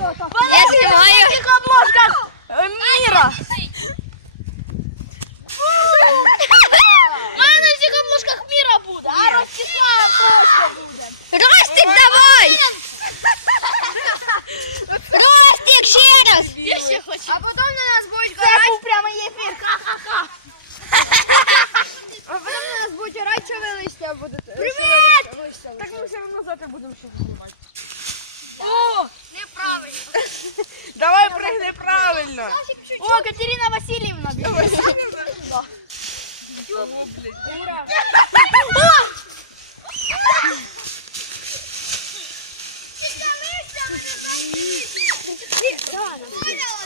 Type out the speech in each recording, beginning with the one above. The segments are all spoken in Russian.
Я знімаю. В обложках міра. У мене обложках міра буде, а Ростислав просто буде. Ростик, давай! Ростик, ще раз! Я ще хочу. А потім на нас будуть Це був прямий ефір. Ха-ха-ха. А потім на нас будуть орати, що ви листя будете. Привіт! Так ми все одно завтра будемо ще знімати. О. Давай пригни правильно. о, Катерина. Ура.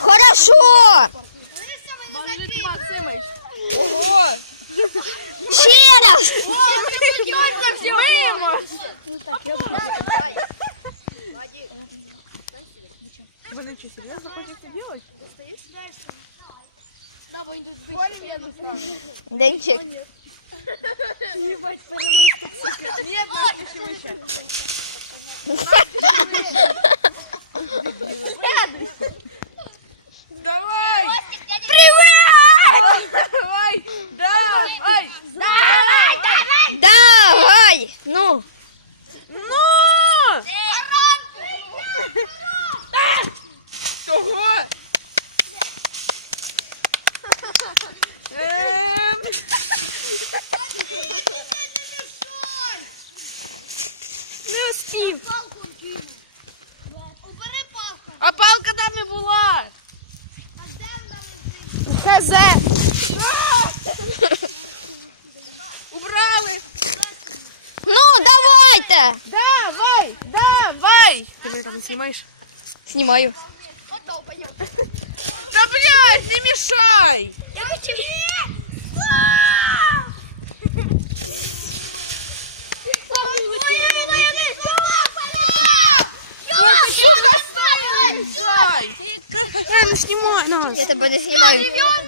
Хорошо! Це робити? Денчик. Ні, трошки ще вище. Давай! Привет! Давай! Давай! Давай! Ну! Ну! Того! Ем Не успів. Убери палку. А палка там не була! А де вона лежить? Хз. Убрали! Ну, давайте! Давай! Давай! Ти мене там не знімаєш? Знімаю. Ото, пойдем. Та блядь, не мішай! Я хочу. Е, не знімай нас! Я тебе не знімаю.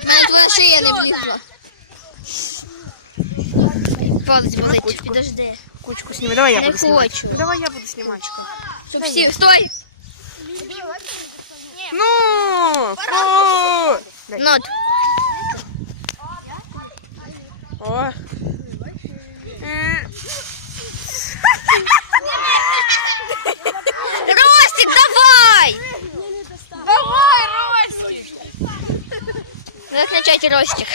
Мене твоя шия не влізла. Палець болить, підожди. Кучку сніми, давай я Не буду знімати. хочу. Давай я буду знімати. Щоб всі, стой! Ну! Фу! Нот. О! Ростик.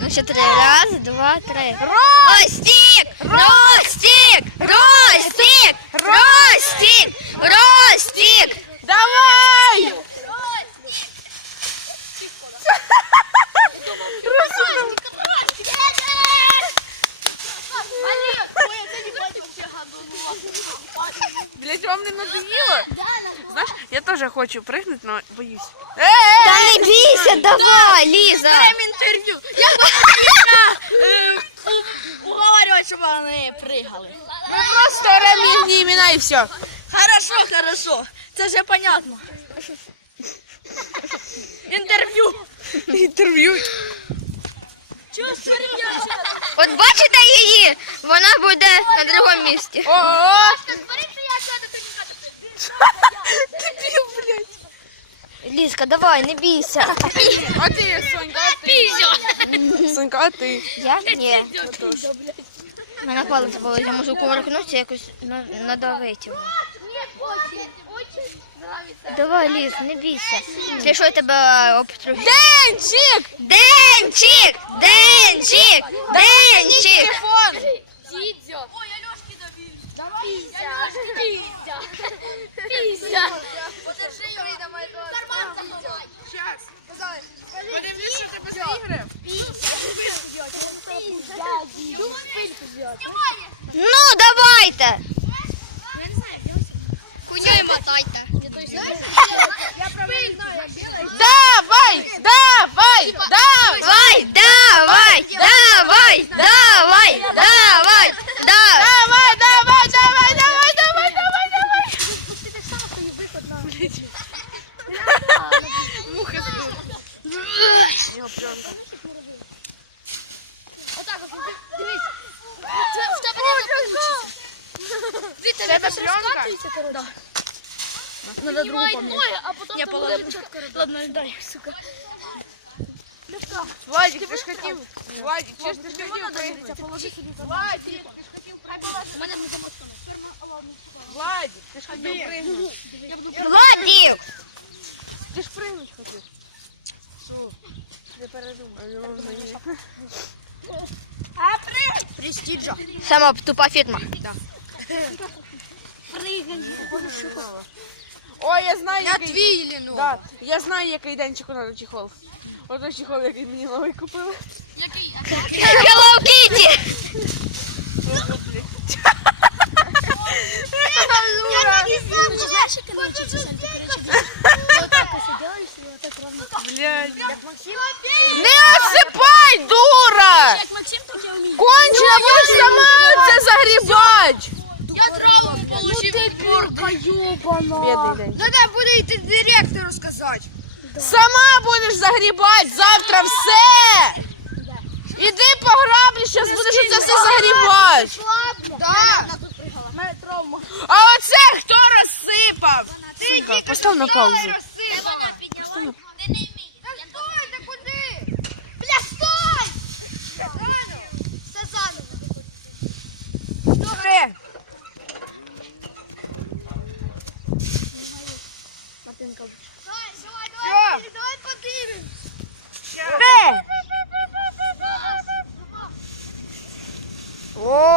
Ну ще три. Раз, два, три. Ростик! Ростик! Ростик! Ростик! Ростик! Давай! Блять, вам не надоело? Знаешь, я тоже хочу прыгнуть, но боюсь. Та не бійся, давай, Ліза! и все. Хорошо, хорошо. Это же понятно. Интервью. Интервью. Чувствую, От бачите її? Вона буде на другому місці. О, Лізка, давай, не бійся. а ты, Сонька, а ты? Сонька, а ты? Я? Ні. Мене палець болить, я можу кувыркнутися якось надавити. Давай, Ліс, не бійся. Якщо що, я тебе обтру. Денчик! Денчик! Денчик! Денчик! Ну, давайте! Мотайте. Я не знаю, як делать. Давай! Давай! Давай! Давай, давай, давай, давай, давай, давай. Давай, давай, давай, давай, давай, давай, давай! Муха Отак от. Дивись. Це в тебе не вийде. Це та пленка? Да. Надо другу Піднімай помнить. ноги, а потім Я там положу. будемо чітко робити. Ладно, дай, сука. Владик, ти ж хотів. Владик, чи ж ти ж хотів пригнути? Положи собі там. Владик, ти ж хотів пригнути. У мене не замочено. Владик, ти ж хотів пригнути. Владик! Ти ж пригнути хотів. Не передумай. Престіджа. Сама тупа фетма. Ой, я знаю, Я який... твій Іліну. Да, я знаю, який день чекати чехол. Ото чехол, який мені новий купили. Який? морди. да. Треба буде йти директору сказати. Сама будеш загрібати завтра все. Іди по граблі, зараз будеш це все загрібати. Да. А оце хто розсипав? Сонька, постав на паузу.